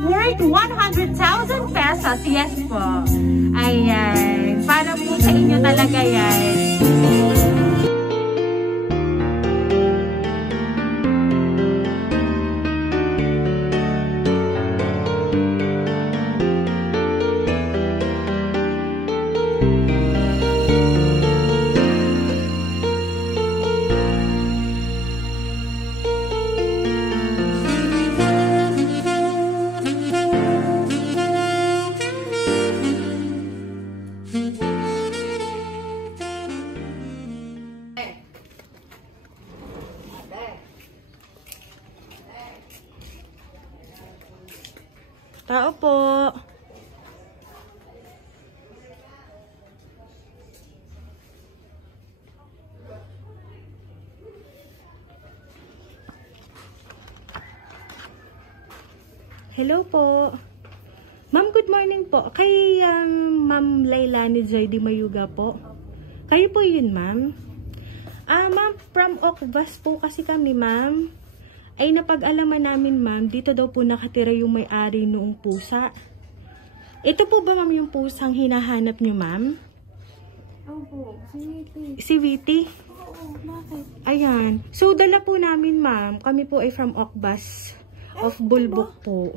worth 100,000 pesos. Yes po. Ayan. Para po sa inyo talaga yan. Tao po. Hello po. Ma'am, good morning po. Kay Ma'am Layla ni Joy Di Mayuga po. Kayo po yun, ma'am? Ma'am, from Okbas po kasi kami, ma'am. Ay napag-alaman namin, ma'am, dito daw po nakatira yung may-ari noong pusa. Ito po ba, ma'am, yung pusang hinahanap nyo, ma'am? Opo, si Witty. Si Witty? Oo, bakit? Ayan. So, dala po namin, ma'am. Kami po ay from Okbas of Bulbok po.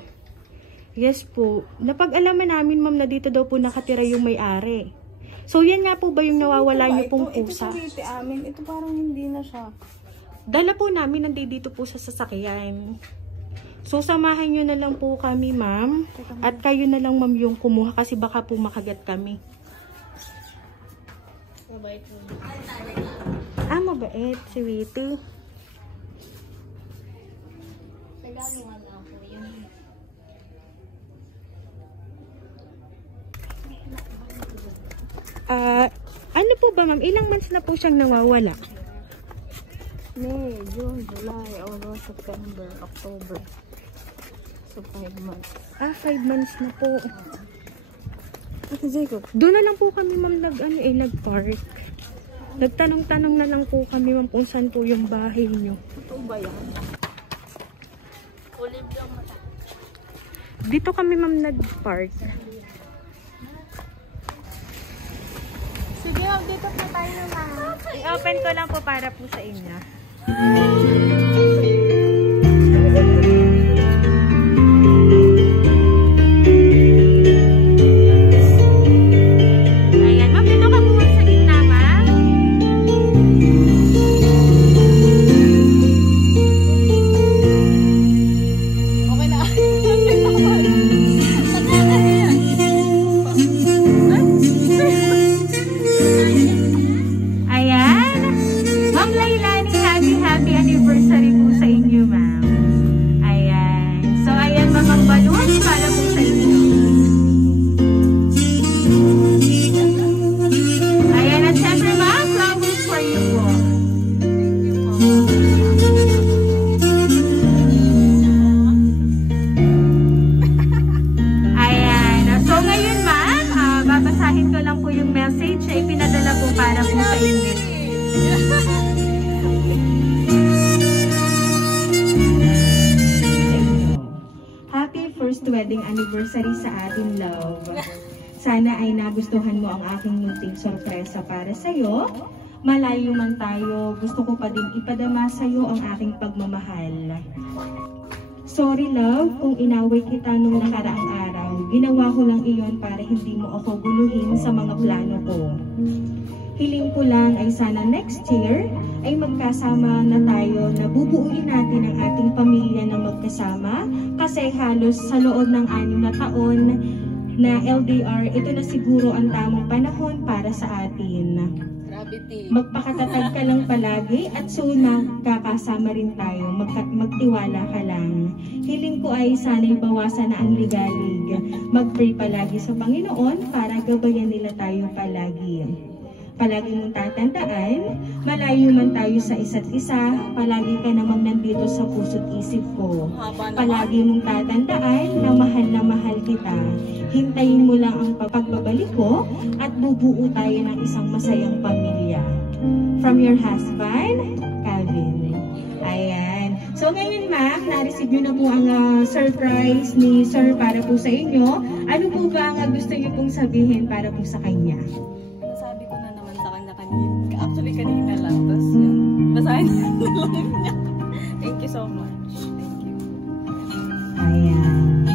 Yes po. Napag-alaman namin, ma'am, na dito daw po nakatira yung may-ari. So, yan nga po ba yung nawawala nyo pong pusa? Ito si Witty amin. Ito parang hindi na siya. Dala po namin, nandito po sa sasakyan. So, samahan nyo na lang po kami, ma'am. At kayo na lang, ma'am, yung kumuha kasi baka po makagat kami. Mabait mo. Mabait. Si Witty. Nagagawa na ako yun. Ano po ba, ma'am? Ilang months na po siyang nawawala? May, June, July, August, September, October. So, 5 months. 5 months na po. Ate Jacob. Doon na lang po kami, ma'am, nag-park. Nagtanong-tanong na lang po kami, ma'am, kung saan po yung bahay nyo. Ito ba yan? Kulib lang mata. Dito kami, ma'am, nag-park. Sige, dito na tayo, ma'am. I-open ko lang po para po sa inyo. Ayan, ma'am, dito ka po sa gitna, ma'am. Okay na. Ayan. Ma'am Lailani, happy anniversary po sa inyo, ma'am. Ayan. So, ayan, ma'am, ang balon para po sa inyo. Ayan, at syempre, ma'am, flowers for you po. Ayan. So, ngayon, ma'am, babasahin ko lang po yung message na ipinadala po para po sa inyo. Happy first wedding anniversary sa ating love. Sana ay nagustuhan mo ang aking munting sorpresa para sa'yo. Malayo man tayo, gusto ko pa din ipadama sa'yo ang aking pagmamahal. Sorry love kung inaway kita nung nakaraang araw. Ginawa ko lang iyon para hindi mo ako guluhin sa mga plano ko. Hiling ko lang ay sana next year ay magkasama na tayo na bubuuin natin ang ating pamilya na magkasama kasi halos sa loob ng 6 na taon na LDR, ito na siguro ang tamang panahon para sa atin. Magpakatatag ka lang palagi at soon magkakasama rin tayo, magtiwala ka lang. Hiling ko ay sana'y bawasan na ang ligalig. Mag-pray palagi sa Panginoon para gabayan nila tayo palagi. Palagi mong tatandaan, malayo man tayo sa isa't isa, palagi ka namang nandito sa puso't isip ko. Palagi mong tatandaan na mahal kita. Hintayin mo lang ang pagbabalik ko at bubuo tayo ng isang masayang pamilya. From your husband, Calvin. Ayan. So So ngayon ma'am, na-receive nyo na po ang surprise ni Sir para po sa inyo. Ano po ba ang gusto nyo pong sabihin para po sa kanya? Nasabi ko na naman sa kanya kanina. Actually, kanina lang. Tapos yun. Basahin na lang niya. Thank you so much. Thank you. Ayan.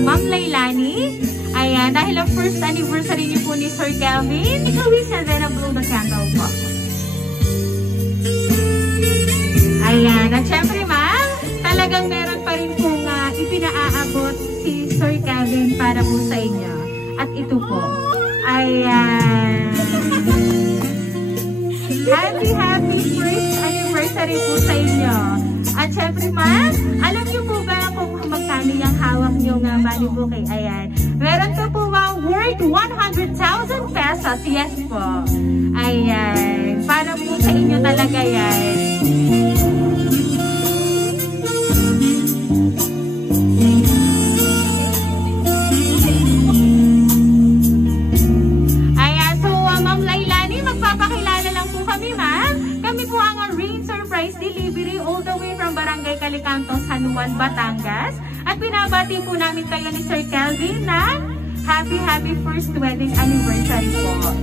Ma'am Lailani, ayan, dahil ang first anniversary niyo po ni Sir Kelvin, ikaw is and then blow the candle po. Ayan, at syempre ma'am, talagang meron pa rin pong ipinaaabot si Sir Kelvin para po sa inyo. At ito po, ayan. Happy first anniversary po sa inyo. At syempre ma'am, alam niyo po ba kung magkano yung hawak niyo nga money bouquet? Ayan. Meron ka po ba worth 100,000 pesos? Yes po. Ayan. Para po sa inyo talaga yan. Ayan. So, Ma'am Lailani, magpapakilala lang po kami, ma'am. Kami po ang Rain Surprise Delivery all the way from Barangay Calicanto, San Juan, Batangas. At binabati po namin kayo ni Sir Kelvin na happy first wedding anniversary po.